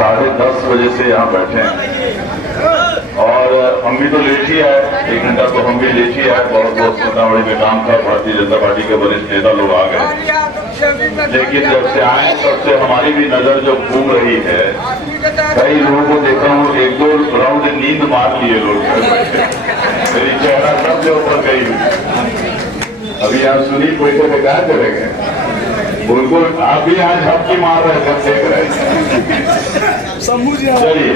10:30 बजे से यहाँ बैठे हैं और हम भी तो लेट ही आए, 1 घंटा तो हम भी लेट ही आए। बहुत सीतामढ़ी में काम था, भारतीय जनता पार्टी के वरिष्ठ नेता लोग आ गए, लेकिन जब से आए तब से हमारी भी नजर जो घूम रही है, कई लोगों को देखा हूँ 1-2 राउंड नींद मार लिए लोग, मेरी चेहरा सबसे ऊपर गई हुई। अभी आप सुनील पैसे में कहा चले गए, बिल्कुल आप भी आज हफ्ती मार रहे थे, देख रहे थे। चलिए,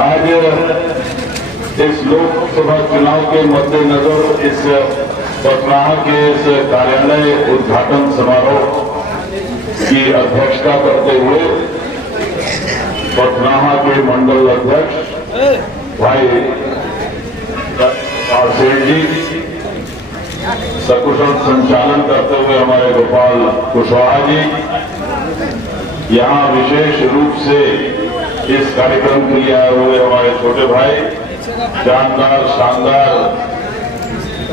आज इस लोकसभा चुनाव के मद्देनजर इस पटनाहा के इस कार्यालय उद्घाटन समारोह की अध्यक्षता करते हुए पटनाहा के मंडल अध्यक्ष भाई सेठ जी, सकुशल संचालन करते हुए हमारे गोपाल कुशवाहा जी, यहाँ विशेष रूप से इस कार्यक्रम के लिए आए हुए हमारे छोटे भाई, जानदार शानदार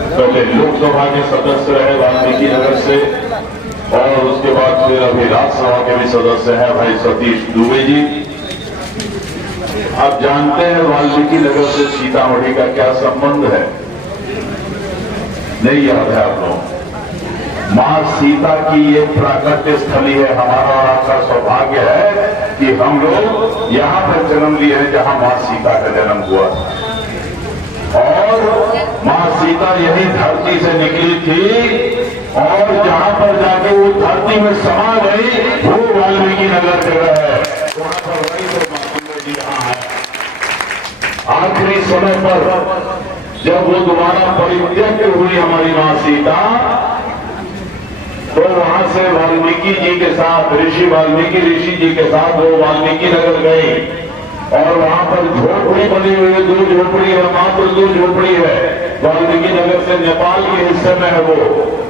पहले लोकसभा के सदस्य रहे वाल्मीकि नगर से, और उसके बाद फिर अभी राज्यसभा के भी सदस्य हैं भाई सतीश दुबे जी। आप जानते हैं वाल्मीकि नगर से सीतामढ़ी का क्या संबंध है? नहीं याद है आप लोग? मां सीता की ये प्राकट्य स्थली है। हमारा और आपका सौभाग्य है कि हम लोग यहाँ पर जन्म लिए हैं जहां मां सीता का जन्म हुआ, और मां सीता यही धरती से निकली थी, और जहां पर जाके वो धरती में समा गई वो वाल्मीकि नगर जगह है, वहां पर वही तो मां जी यहाँ है। आखिरी समय पर जब वो दोबारा परित्यक्त हुई हमारी मां सीता, तो वहां से वाल्मीकि जी के साथ, वाल्मीकि ऋषि जी के साथ वो वाल्मीकि नगर गए, और वहां पर झोपड़ी बनी हुई है, 2 झोपड़ी है, मात्र 2 झोपड़ी है। वाल्मीकि नगर से नेपाल के हिस्से में है, वो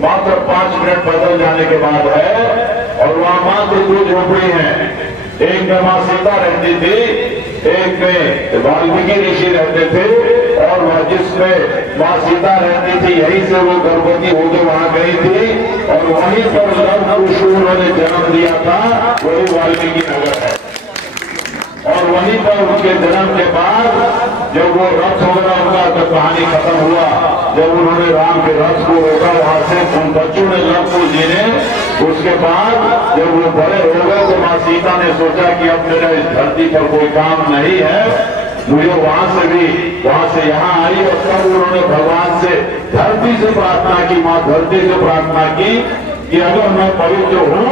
मात्र 5 मिनट पैदल जाने के बाद है, और वहां मात्र 2 झोपड़ी है। एक में मां सीता रहती थी, एक में वाल्मीकि ऋषि रहते थे, और वह जिसमें मां सीता रहती थी यहीं से वो गर्भवती होकर वहां गई थी, और वहीं पर लव कुश उन्होंने जन्म दिया था, वही वाल्मीकि नगर है। और वहीं पर उनके जन्म के बाद जब वो रथ वगैरह उनका तो कहानी खत्म हुआ, जब उन्होंने राम के रथ को रोका, वहां से उन बच्चों ने लव कुश जी ने, उसके बाद जब वो बड़े हो गए तो मां सीता ने सोचा कि अब मेरा इस धरती पर कोई काम नहीं है, मुझे वहां से यहाँ आई, और तब उन्होंने भगवान से धरती से प्रार्थना की, मां धरती से प्रार्थना की कि अगर मैं पवित्र हूँ,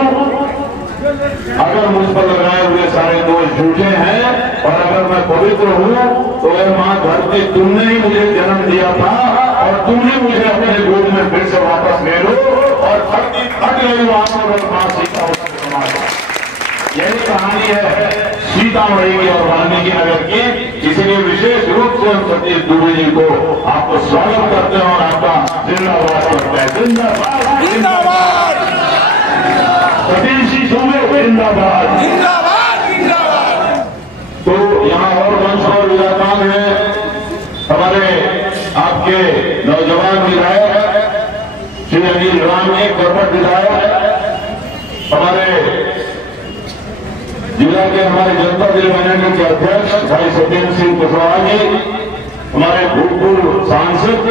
अगर मुझ पर लगाए हुए सारे दोष झूठे हैं, और अगर मैं पवित्र हूँ, तो मां धरती तुमने ही मुझे जन्म दिया था, और तुमने मुझे अपने गोद में फिर से वापस ले लो, और धरती फट गई वहां पर मां सीता उसको समा गई। यही कहानी है सीतामढ़ी की और वाल्मीकि नगर की। इसलिए विशेष रूप से हम सतीश दुबे जी को आपको स्वागत करते हैं और आपका जिंदाबाद करते हैं। जिंदाबाद जिंदाबाद, सतीश जी दुबे जिंदाबाद जिंदाबाद जिंदाबाद। तो यहाँ और मंच पर विराजमान है हमारे आपके नौजवान विधायक श्री अनिल राम जी, कर्मठ विधायक, हमारे जिला के हमारे जनता दल यूनाइटेड के अध्यक्ष भाई सत्येंद्र सिंह कुशवाहा जी, हमारे भूतपूर्व सांसद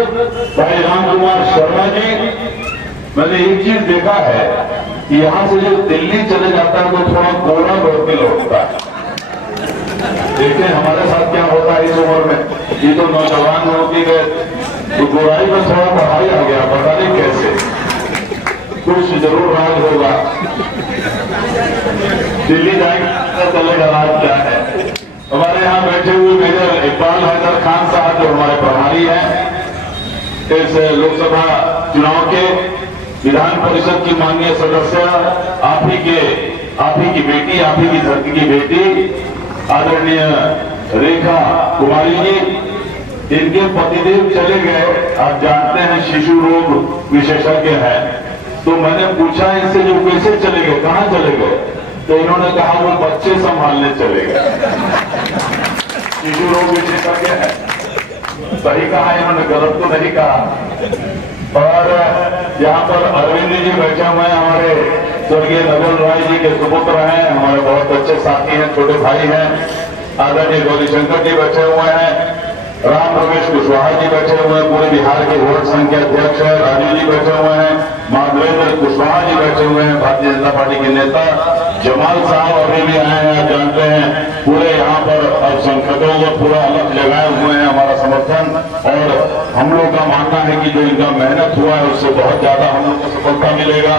भाई राम कुमार शर्मा जी। मैंने एक चीज देखा है कि यहाँ से जो दिल्ली चले जाता है तो थोड़ा कोड़ा बढ़ के लौटता है। देखिए हमारे साथ क्या होता है इस उम्र में, ये तो नौजवान होती गए तो गोराई में थोड़ा बढ़ाई आ गया, पता नहीं कैसे, कुछ जरूर राज होगा। दिल्ली जाएंगे चलेगा राज क्या है। हमारे यहाँ बैठे हुए मेजर इकबाल हैदर खान साहब जो हमारे प्रभारी हैं इस लोकसभा चुनाव के, विधान परिषद की माननीय सदस्य, आप ही की बेटी, आप ही की धरती की बेटी आदरणीय रेखा कुमारी जी, इनके पतिदेव चले गए, आप जानते हैं शिशु रोग विशेषज्ञ हैं। तो मैंने पूछा इनसे जो कैसे चले गए, कहाँ चले गए, तो इन्होंने कहा वो बच्चे संभालने चले गए। शिशु रोग विशेषज्ञ है, सही कहा इन्होंने, गलत तो नहीं कहा। और यहाँ पर अरविंद जी बैठे हुए हैं, हमारे स्वर्गीय नवल राय जी के सुपुत्र हैं, हमारे बहुत अच्छे साथी हैं, छोटे भाई हैं। आदरणीय गौरीशंकर जी बैठे हुए हैं, राम रमेश कुशवाहा जी बैठे हुए हैं, पूरे बिहार के वोट संघ के अध्यक्ष है, राजू जी बैठे हुए हैं, माधवेंद्र कुशवाहा जी बैठे हुए हैं, भारतीय जनता पार्टी के नेता जमाल साहब अभी भी आए हैं, आप जानते हैं। पूरे यहाँ पर अल्पसंख्यकों को पूरा अलग लगाए हुए हैं हमारा समर्थन, और हम लोग का मानना है कि जो इनका मेहनत हुआ है उससे बहुत ज्यादा हम लोग को सफलता मिलेगा।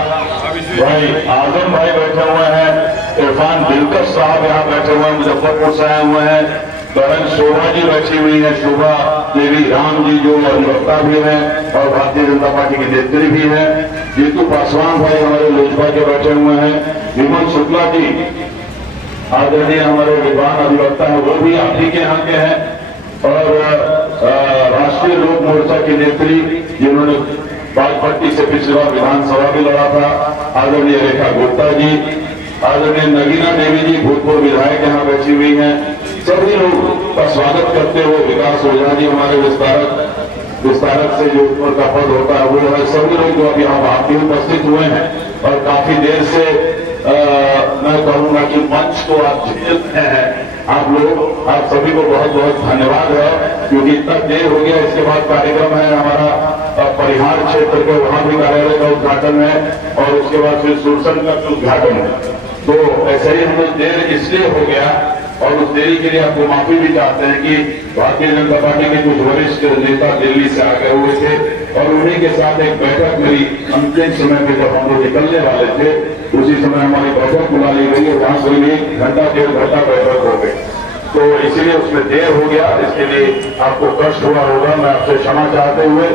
भाई आजम भाई बैठे हुए हैं, इरफान दिलकश साहब यहाँ बैठे हुए हैं, मुजफ्फरपुर से आए हुए हैं, बहन शोभा जी बैठी हुई है, शोभा देवी राम जी जो अधिवक्ता भी हैं और भारतीय जनता पार्टी की नेत्री भी हैं, जीतू पासवान भाई हमारे लोजपा के बैठे हुए हैं, विमल शुक्ला जी आदरणीय हमारे विद्वान अधिवक्ता है, वो भी आप ही के यहाँ के हैं, और राष्ट्रीय लोक मोर्चा की नेत्री जिन्होंने बागपट्टी से पिछली बार विधानसभा भी लड़ा था, आदरणीय रेखा गुप्ता जी, आदरणीय नगीना देवी जी भूतपूर्व विधायक यहाँ बैठी हुई हैं। सभी लोग का स्वागत करते हुए विकास ओझा जी हमारे विस्तारक से जो ऊपर का पद होता है वो है, सभी लोग जो अब यहाँ भाग उपस्थित हुए हैं और काफी देर से मैं कहूंगा कि मंच को आप झेलते हैं आप लोग, आप सभी को बहुत बहुत धन्यवाद है, क्योंकि इतना देर हो गया। इसके बाद कार्यक्रम है हमारा परिहार क्षेत्र के, वहां भी कार्यालय का उद्घाटन है और उसके बाद फिर सुरसन का उद्घाटन है। तो ऐसे ही हम लोग देर इसलिए हो गया और उस देरी के लिए आपको माफी भी चाहते हैं कि भारतीय जनता पार्टी के कुछ वरिष्ठ नेता दिल्ली से आ गए हुए थे और उन्हीं के साथ एक बैठक मेरी अंतिम समय पे जब हम लोग निकलने वाले थे उसी समय हमारी बैठक बुला ली गई है, वहां करीब 1 घंटा 1.5 घंटा बैठक हो गई, तो इसीलिए उसमें देर हो गया। इसके लिए आपको कष्ट हुआ होगा, मैं आपसे क्षमा चाहते हुए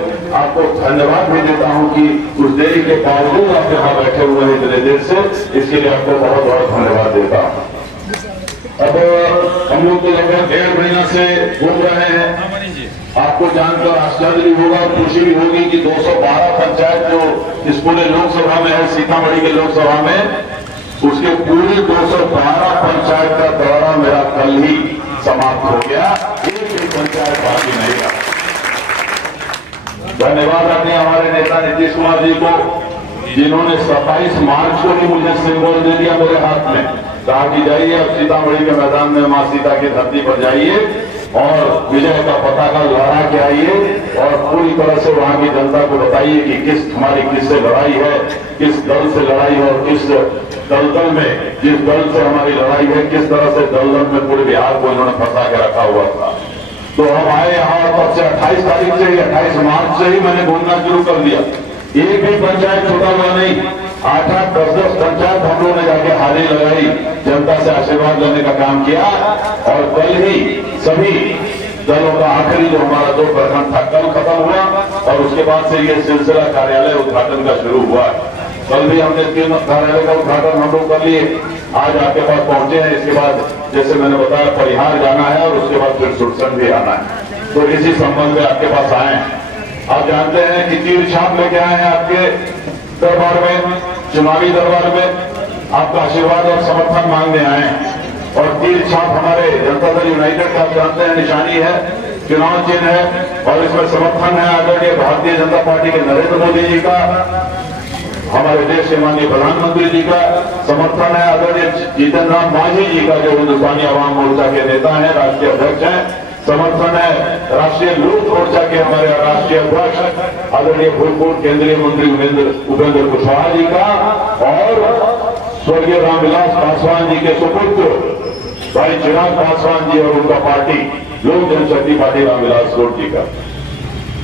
आपको धन्यवाद भी देता हूं कि उस देरी के बावजूद आप यहाँ बैठे हुए हैं इतने देर से, इसके लिए आपको बहुत बहुत धन्यवाद देता हूं। अब हम लोग तो लगभग 1.5 महीना से घूम रहे हैं, आपको जानकर आश्चर्य भी होगा, खुशी भी होगी कि 212 पंचायत जो इस पूरे लोकसभा में है, सीतामढ़ी के लोकसभा में, उसके पूरे 212 पंचायत का दौरा मेरा कल ही समाप्त हो गया, एक भी पंचायत बाकी नहीं रहा। धन्यवाद अपने हमारे नेता नीतीश कुमार जी को, जिन्होंने 27 मार्च को ही मुझे सिंबल दे दिया मेरे हाथ में, कहा कि जाइए अब सीतामढ़ी के मैदान में मां सीता की धरती पर जाइए और विजय का पताका लहरा के आइए और पूरी तरह से वहां की जनता को बताइए कि हमारी किससे लड़ाई है, किस दल से लड़ाई है और किस दलदल में, जिस दल से हमारी लड़ाई है, किस तरह से दलदल में पूरे बिहार को इन्होंने फंसा के रखा हुआ था। तो हम आए यहाँ तब से 28 तारीख से ही, 28 मार्च से ही मैंने घूमना शुरू कर दिया, एक भी पंचायत छोटा हुआ नहीं, 8-8, 10-10 पंचायत हम लोगों ने जाके हाजिरी लगाई, जनता से आशीर्वाद लेने का काम किया और कल ही सभी दलों का आखिरी जो हमारा 2 प्रखंड था कल खत्म हुआ और उसके बाद से ये सिलसिला कार्यालय उद्घाटन का शुरू हुआ। कल भी हमने 3 कार्यालय का उद्घाटन हम लोग कर लिए, आज आपके पास पहुंचे हैं। इसके बाद जैसे मैंने बताया परिहार जाना है और उसके बाद फिर सुरसन भी आना है, तो इसी संबंध में आपके पास आए हैं। आप जानते हैं कि तीर छाप लेके आए हैं आपके दरबार में, चुनावी दरबार में आपका आशीर्वाद और समर्थन मांगने आए हैं और तीर छाप हमारे जनता दल यूनाइटेड का आप जानते हैं निशानी है, चुनाव चिन्ह है और इसमें समर्थन है आदरणीय भारतीय जनता पार्टी के नरेंद्र मोदी जी का, हमारे देश के माननीय प्रधानमंत्री जी का समर्थन है, आदरणीय जीतन राम मांझी जी का जो हिंदुस्तानी आवाम मोर्चा के नेता है, राष्ट्रीय अध्यक्ष हैं, समर्थन है राष्ट्रीय लोक मोर्चा के हमारे राष्ट्रीय अध्यक्ष आदरणीय भूतपूर्व केंद्रीय मंत्री उपेंद्र कुशवाहा जी का और स्वर्गीय रामविलास पासवान जी के सुपुत्र भाई चिराग पासवान जी और उनका पार्टी लोक जनशक्ति पार्टी रामविलास गौड़ जी का।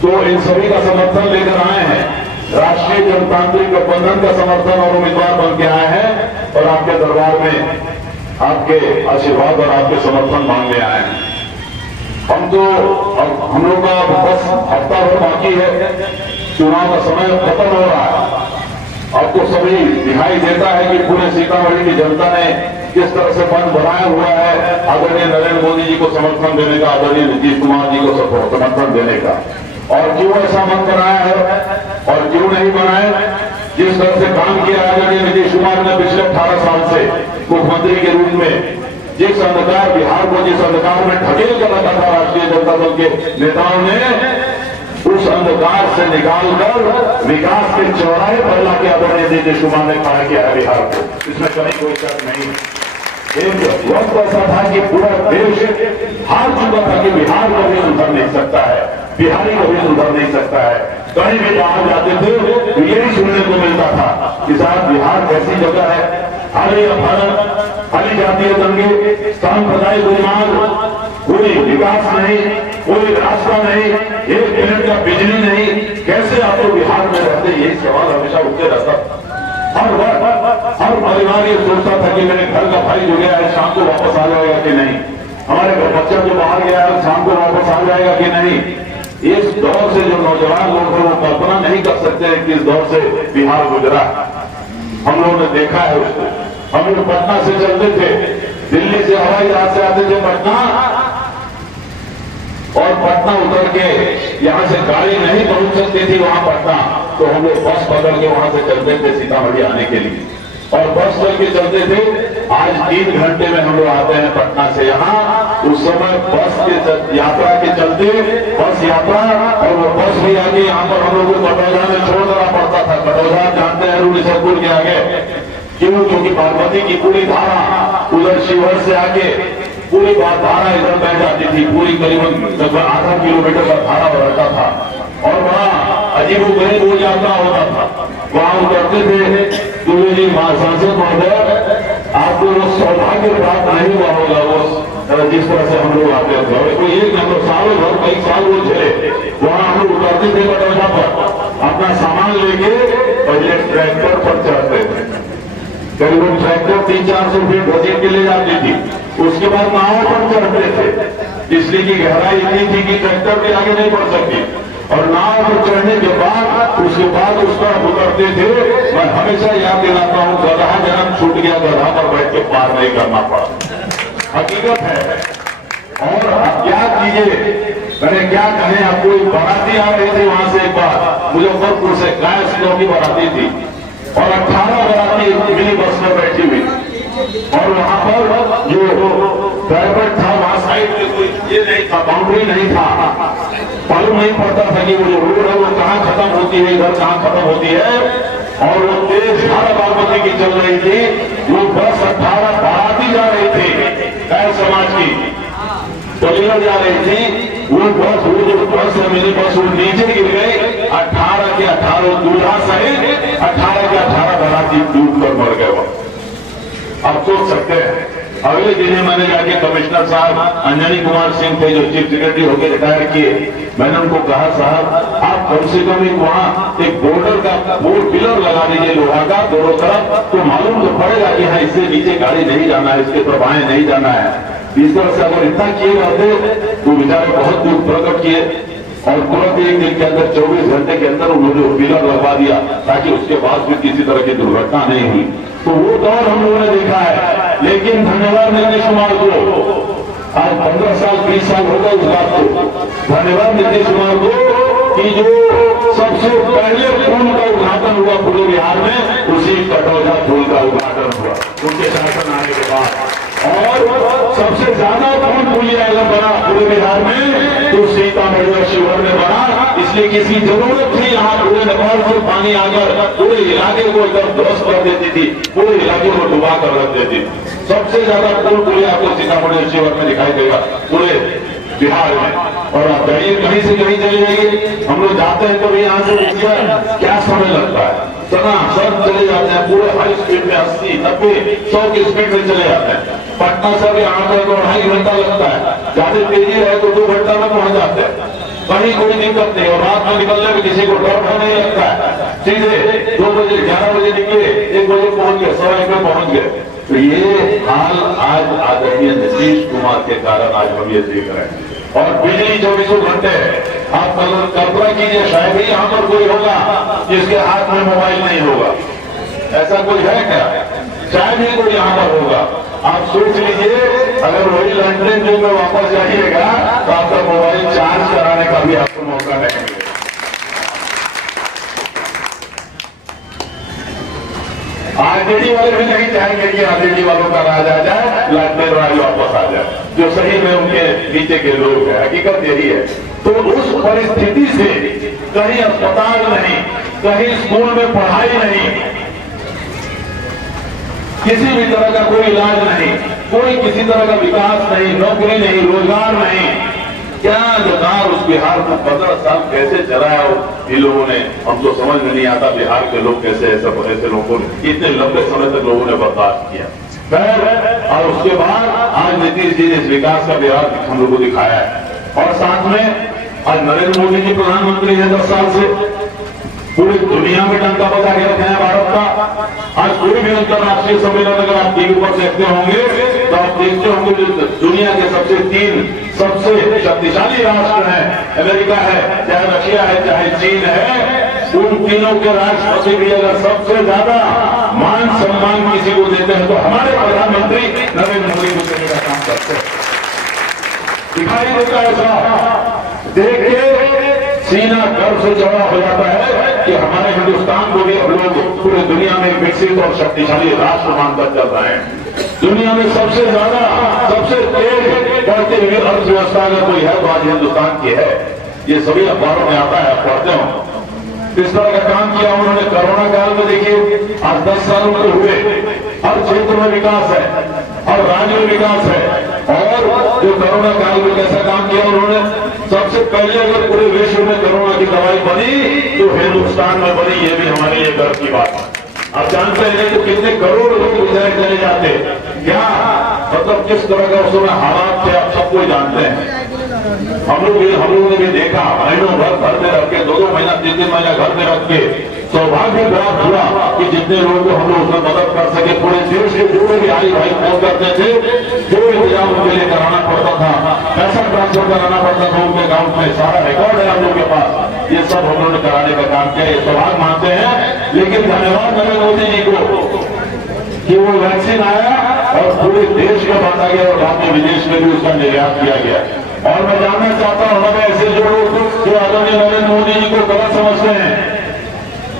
तो इन सभी का समर्थन लेकर आए हैं, राष्ट्रीय जनतांत्रिक गठबंधन का समर्थन और उम्मीदवार बन के आए हैं और आपके दरबार में आपके आशीर्वाद और आपके समर्थन मांगने आए हैं। हम तो हम लोग का बस हफ्ता भर बाकी है, चुनाव का समय खत्म हो रहा है। आपको सभी दिखाई देता है कि पूरे सीतामढ़ी की जनता ने किस तरह से मन बनाया हुआ है आदरणीय नरेंद्र मोदी जी को समर्थन देने का, आदरणीय नीतीश कुमार जी को समर्थन देने का। और क्यों ऐसा मन बनाया है और क्यों नहीं बनाया, जिस तरह से काम किया आदरणीय नीतीश कुमार ने पिछले 18 साल से मुख्यमंत्री के रूप में, जिस अंधकार बिहार को जिस अंधकार में ढकेल कर रखा था राष्ट्रीय जनता दल के नेताओं ने, उस अंधकार से निकालकर विकास के चौराहे पर लाके आदरणीय नीतीश कुमार ने खड़ा किया है बिहार को। इसमें कहीं कोई शक नहीं। एक वक्त ऐसा था कि पूरा देश हार चुका था कि बिहार कभी सुधर नहीं सकता है, बिहारी कभी सुधर नहीं सकता है। कहीं भी बाहर जाते थे तो यही सुनने को मिलता था कि साहब बिहार कैसी जगह है, खाली अपहरण, खाली जातीय दंगे, सांप्रदायिक उन्माद, कोई विकास नहीं, कोई रास्ता नहीं, 1 मिनट का बिजली नहीं, कैसे आप तो बिहार में रहते? यही सवाल हमेशा उठते रहता। हर परिवार ये सोचता था कि मेरे घर का भाई जो गया है शाम को वापस आ जाएगा कि नहीं, हमारे घर बच्चा जो बाहर गया है शाम को वापस आ जाएगा कि नहीं। इस दौर से जो नौजवान लोग हैं वो कल्पना नहीं कर सकते हैं कि इस दौर से बिहार गुजरा। हम लोगों ने देखा है उसको। हम लोग पटना से चलते थे, दिल्ली से हवाई जहाज से आते थे पटना, और पटना उतर के यहां से गाड़ी नहीं पहुंच सकती थी वहां पटना, तो हम लोग बस पकड़ के वहां से चलते थे सीतामढ़ी आने के लिए, और बस चल के चलते थे। आज 3 घंटे में हम लोग आते हैं पटना से यहाँ। उस समय बस के यात्रा के चलते बस यात्रा, और वो बस भी आके यहाँ पर हम लोग को कटौझा में छोड़ देना पड़ता था। कटौझा जानते हैं रूढ़ीसरपुर के आगे, क्यों? क्योंकि बागमती की पूरी धारा उधर शिवहर से आके पूरी धारा इधर बह जाती थी, पूरी करीबन लगभग आधा किलोमीटर का धारा रहता था, और वहाँ अजीबोगरीब वो यात्रा होता था। वहां उतरते थे तो जी सांसद महोदय आपको वो सौभाग्य प्राप्त नहीं हुआ होगा वो जिस तरह से हम लोग आते थे, और कोई एक हम लोग सालों भर कई साल वो झेले। वहां हम लोग उतरते थे कटौझा पर, अपना सामान लेके पहले ट्रैक्टर पर चढ़ते थे। करीबन ट्रैक्टर 300-400 फीट घसीट के ले जाती थी। उसके बाद नाव पर चढ़ते थे, इसलिए की गहराई इतनी थी कि ट्रैक्टर के आगे नहीं बढ़ सकती, और नाव पर चढ़ने के बाद उसके बाद उस पर उतरते थे। मैं हमेशा याद दिलाता हूं, गधा जन्म छूट गया, गधा पर बैठ के पार नहीं करना पड़ा, हकीकत है। और क्या कीजिए, मैंने क्या कहें आपको, एक बाराती आ रही थी वहां से, एक बार मुजफ्फरपुर से गैस की बाराती थी, और 18 बाराती मिनी बस में बैठी हुई, और वहां पर जो ड्राइवर था वहां साइड में कोई ये नहीं था, बाउंड्री नहीं था, मालूम नहीं पड़ता था कि वो जो रोड है वो कहाँ खत्म होती है, इधर कहाँ खत्म होती है। और वो तेज धारा बागमती की चल रही थी, वो बस 18 बाराती जा रही थी, गैर समाज की टोलियां जा रही थी। वो बस, वो जो बस है मेरी बस, वो नीचे गिर गई। 18 के 18 दूल्हा सहित 18 के 18 बाराती डूब कर मर गए। वो आप सोच सकते हैं। अगले दिन ही मैंने जाके कमिश्नर साहब अंजनी कुमार सिंह थे जो चीफ सेक्रेटरी होकर रिटायर किए, मैंने उनको कहा साहब आप कम से कम वहाँ एक बॉर्डर का बोर्ड पिलर लगा दीजिए लोहा का दोनों तरफ, तो मालूम तो पड़ेगा कि हाँ इससे नीचे गाड़ी नहीं जाना है, इसके तरफ बाएं नहीं जाना है। इस तरह से अगर इतना किए रहते तो बेचारे बहुत दुख प्रकट किए, और तुरंत 1 दिन के अंदर 24 घंटे के अंदर उन्होंने पिलर लगवा दिया ताकि उसके बाद भी किसी तरह की दुर्घटना नहीं हुई। तो वो दौर हम लोगों ने देखा है। लेकिन धन्यवाद नीतीश कुमार को, आज 15 साल 20 साल हो गए उस बात को। धन्यवाद नीतीश कुमार को कि जो सबसे पहले पुल का उद्घाटन हुआ पूरे बिहार में, उसी कटौझा पुल का उद्घाटन हुआ उनके शासन आने के बाद। और सबसे ज्यादा पुलिया अगर बना पूरे बिहार में तो सीतामढ़ी और शिवहर में बना, इसलिए किसी जरूरत थी यहाँ पूरे नेपाल से पानी आकर पूरे इलाके को एकदम ध्वस्त कर देती थी, पूरे इलाके को डुबा कर रख देती थी। सबसे ज्यादा पुलिया आपको सीतामढ़ी और शिवहर में दिखाई देगा पूरे बिहार में। और आप जाइए कहीं से कहीं चले जाइए, हम लोग जाते हैं कभी यहाँ से क्या समय लगता है, सब चले जाते हैं पूरे हाई स्पीड में 80, 90, 100 की स्पीड में चले जाते हैं। पटना से भी आने को 2.5 घंटा लगता है, ज्यादा तेजी रहे तो 2 घंटा में पहुंच जाते हैं, कहीं कोई दिक्कत नहीं। और रात में निकलने में किसी को डर नहीं लगता है, सीधे 2 बजे 11 बजे निकले 1 बजे पहुंच गए, 1:15 में पहुंच गए। तो ये हाल आज आदरणीय नीतीश कुमार के कारण आज हम ये देख रहे हैं। और बिजली 24 घंटे, आप कल्पना कीजिए शायद ही यहाँ पर कोई होगा जिसके हाथ में मोबाइल नहीं होगा, ऐसा कोई है क्या? शायद ही कोई यहाँ पर होगा। आप सोच लीजिए अगर वही लंदन जो में वापस जाइएगा तो आपका मोबाइल चार्ज कराने का भी आपको मौका नहीं मिलेगा। आरजेडी वाले भी नहीं चाहेंगे कि आरजेडी वालों का राज आ जाए, लंदन राज वापस आ जाए। जो सही में उनके नीचे के लोग हैं। हकीकत यही है। तो उस परिस्थिति से कहीं अस्पताल नहीं, कहीं स्कूल में पढ़ाई नहीं, किसी भी तरह का कोई इलाज नहीं, कोई किसी तरह का विकास नहीं, नौकरी नहीं, रोजगार नहीं। क्या जगार उस बिहार को 15 साल कैसे चलाया इन लोगों ने, हमको समझ में नहीं आता। बिहार के लोग कैसे ऐसे लोगों ने इतने लंबे समय तक लोगों ने बर्दाश्त किया। और उसके बाद आज नीतीश जी ने इस विकास का बिहार हम लोग को दिखाया है। और साथ में आज नरेंद्र मोदी जी प्रधानमंत्री हैं 10 साल से, पूरी दुनिया में डंका बजा के रखे हैं भारत का। आज कोई भी अंतर्राष्ट्रीय सम्मेलन अगर आप टीवी पर देखते होंगे तो आप देखते होंगे जो दुनिया के सबसे शक्तिशाली राष्ट्र हैं, अमेरिका है, चाहे रशिया है, चाहे चीन है, उन तीनों के राष्ट्रपति भी अगर सबसे ज्यादा मान सम्मान किसी को देते हैं तो हमारे प्रधानमंत्री नरेंद्र मोदी को देने का काम करते हैं। दिखाई देता है ऐसा, देख के सीना गर्व से चौड़ा हो जाता है कि हमारे हिंदुस्तान को भी हम लोग पूरे दुनिया में विकसित और शक्तिशाली राष्ट्र मानकर चल रहे हैं। दुनिया में सबसे ज्यादा, सबसे तेज बढ़ती हुई अर्थव्यवस्था अगर कोई है तो आज हिंदुस्तान की है। ये सभी अखबारों में आता है, आप पढ़ते हो। इस तरह का काम किया उन्होंने कोरोना काल में। देखिए आज 10 साल उनको हुए, हर क्षेत्र में विकास है, हर राज्य में विकास है। और जो कोरोना काल में कैसा काम किया उन्होंने, सबसे पहले अगर पूरे विश्व में कोरोना की दवाई बनी तो हिंदुस्तान में बनी। ये भी हमारे लिए गर्व की बात है। आप जानते हैं तो कितने करोड़ लोग गुजरे चले जाते, क्या मतलब किस तरह का उस समय हालात थे, आप सब कोई जानते हैं। हम लोगों ने भी देखा, महीनों भर घर में रख के, 2-2 महीना 3-3 महीना घर में रख के सौभाग्य प्राप्त हुआ कि जितने लोगों को हम लोग उसमें मदद कर सके। पूरे देश के जो भी भाई फोन करते थे, जो इंतजाम उनके लिए कराना पड़ता था, पैसा ट्रांसफर कराना पड़ता था उनके अकाउंट में, सारा रिकॉर्ड है हम लोग के पास। ये सब हम लोगों ने कराने का काम किया, ये सौभाग्य मानते हैं। लेकिन धन्यवाद नरेंद्र मोदी जी को कि वो वैक्सीन आया और पूरे देश का बांटा गया और बाद में विदेश में भी उसका निर्यात किया गया। और मैं जानना चाहता हूं, हमें ऐसे जो लोग जो आदरणीय नरेंद्र मोदी जी को गलत समझते हैं,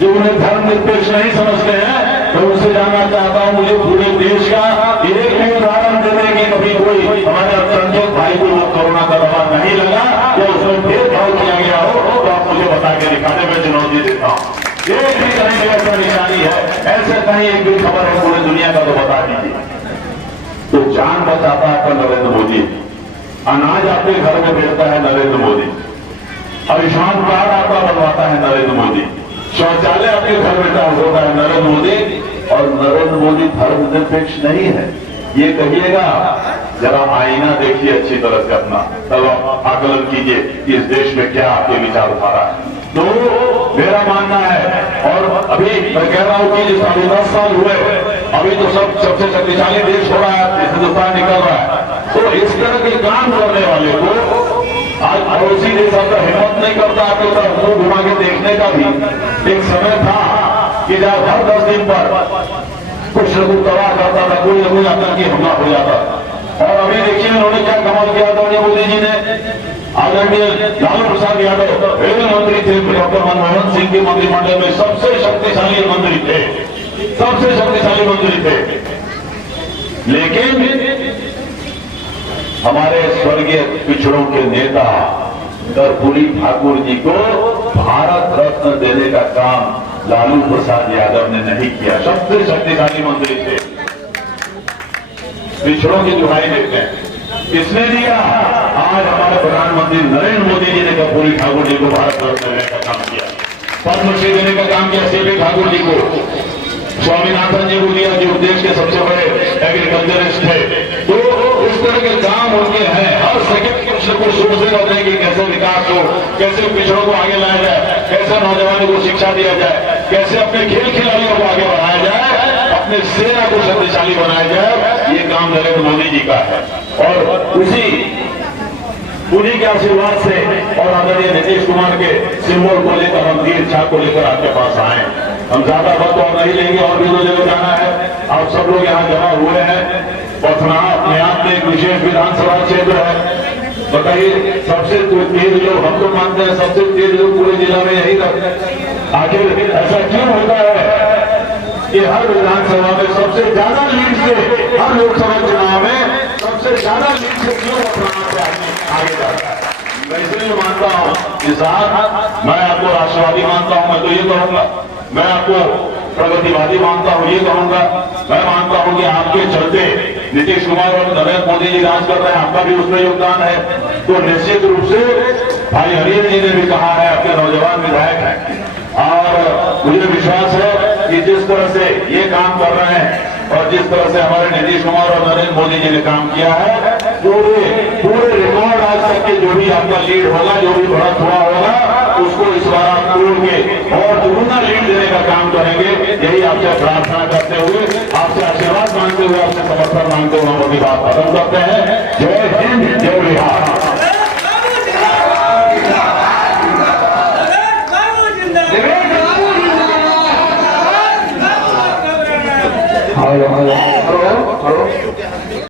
जो उन्हें धर्मनिरपेक्ष नहीं समझते हैं, तो उनसे जानना चाहता हूं, मुझे पूरे देश का एक भी उदाहरण देने की कभी कोई हमारे अल्पसंख्यक भाई को कोरोना का दवा नहीं लगा या उसमें भेदभाव किया गया हो तो आप मुझे बता के दिखाने में चुनौती देता हूं। एक भी कहीं ऐसा निशानी है, ऐसे कहीं एक भी खबर है पूरी दुनिया का तो बता दीजिए। तो जान बचाता है नरेंद्र मोदी, अनाज आपके घर में भेजता है नरेंद्र मोदी, आयुष्मान कार्ड आपका बनवाता है नरेंद्र मोदी, शौचालय आपके घर में होता है नरेंद्र मोदी। और नरेंद्र मोदी धर्मनिरपेक्ष नहीं है ये कहिएगा, जरा आईना देखिए अच्छी तरह से अपना, तब आप आकलन कीजिए कि इस देश में क्या आपके विचारधारा है। तो मेरा मानना है, और अभी मैं कह रहा हूं कि जिस अभी 10 साल हुए, अभी तो सबसे शक्तिशाली देश हो रहा है, हिंदुस्तान निकल रहा है। तो इस तरह के काम करने वाले को आज पड़ोसी देश आपका हिम्मत नहीं करता आपके तरफ मुंह घुमा के देखने का भी। एक समय था कि जब हर 10 दिन पर कुछ न कुछ तबाह करता था, कोई न कोई आतंकी हमला हो जाता। और अभी देखिए उन्होंने क्या कमाल किया था मोदी जी ने। आदरणीय लालू प्रसाद यादव रेल मंत्री थे, डॉक्टर मनमोहन सिंह के मंत्रिमंडल में सबसे शक्तिशाली मंत्री थे, सबसे शक्तिशाली मंत्री थे। लेकिन हमारे स्वर्गीय पिछड़ों के नेता कर्पूरी ठाकुर जी को भारत रत्न देने का काम लालू प्रसाद यादव ने नहीं किया। सबसे शक्तिशाली मंत्री थे, पिछड़ों की दुहाई देते हैं, किसने दिया? आज हमारे प्रधानमंत्री नरेंद्र मोदी जी ने कर्पूरी ठाकुर जी को भारत रत्न देने का काम किया, पद्मश्री देने का काम किया सीपी ठाकुर जी को, स्वामीनाथन जी को दिया जो देश के सबसे बड़े एग्रीकल्चरिस्ट थे। तो इस तरह के काम उनके हैं, हर सेकंड कुछ न कुछ सोचते रहते हैं कि कैसे विकास हो, कैसे पिछड़ों को आगे लाया जाए, कैसे नौजवानों को शिक्षा दिया जाए, कैसे अपने खेल खिलाड़ियों को आगे बढ़ाया जाए, अपने सेना को शक्तिशाली बनाया जाए। ये काम नरेंद्र मोदी जी का है। और उन्हीं के आशीर्वाद से और आदरणीय नीतीश कुमार के सिंबल को लेकर हम तीर छाप को लेकर आपके पास आए। हम ज्यादा वक्त और नहीं लेंगे, और भी 2 जगह जाना है। आप सब लोग यहाँ जमा हुए हैं। पथना अपने आप में एक विशेष विधानसभा क्षेत्र है। बताइए सबसे तेज लोग, हम तो मानते हैं सबसे तेज लोग पूरे जिला में यही रहते हैं। आखिर ऐसा क्यों होता है? कि हर विधानसभा में सबसे ज्यादा लीड से, हर लोकसभा चुनाव में सबसे ज्यादा लीड से क्यों अपना आगे जाता है। मैं इसलिए मानता हूं कि साहब, मैं आपको राष्ट्रवादी मानता हूं, मैं तो ये कहूंगा, मैं आपको प्रगतिवादी मानता हूं, ये कहूंगा, मैं मानता हूं कि आपके चलते नीतीश कुमार और नरेंद्र मोदी जी राज कर रहे हैं, आपका भी उसमें योगदान है। तो निश्चित रूप से भाई हरियर जी ने भी कहा है, आपके नौजवान विधायक हैं, और मुझे विश्वास है कि जिस तरह से ये काम कर रहे हैं और जिस तरह से हमारे नीतीश कुमार और नरेंद्र मोदी जी ने काम किया है, पूरे रिकॉर्ड आज तक के जो भी आपका लीड होगा, जो भी बढ़त हुआ होगा, उसको इस बार आप तोड़ के और दुगुना लीड देने का काम करेंगे। यही आपसे प्रार्थना करते हुए, आपसे आशीर्वाद मांगते हुए, आपसे समर्थन मांगते हुए हम अपनी बात खत्म करते हैं।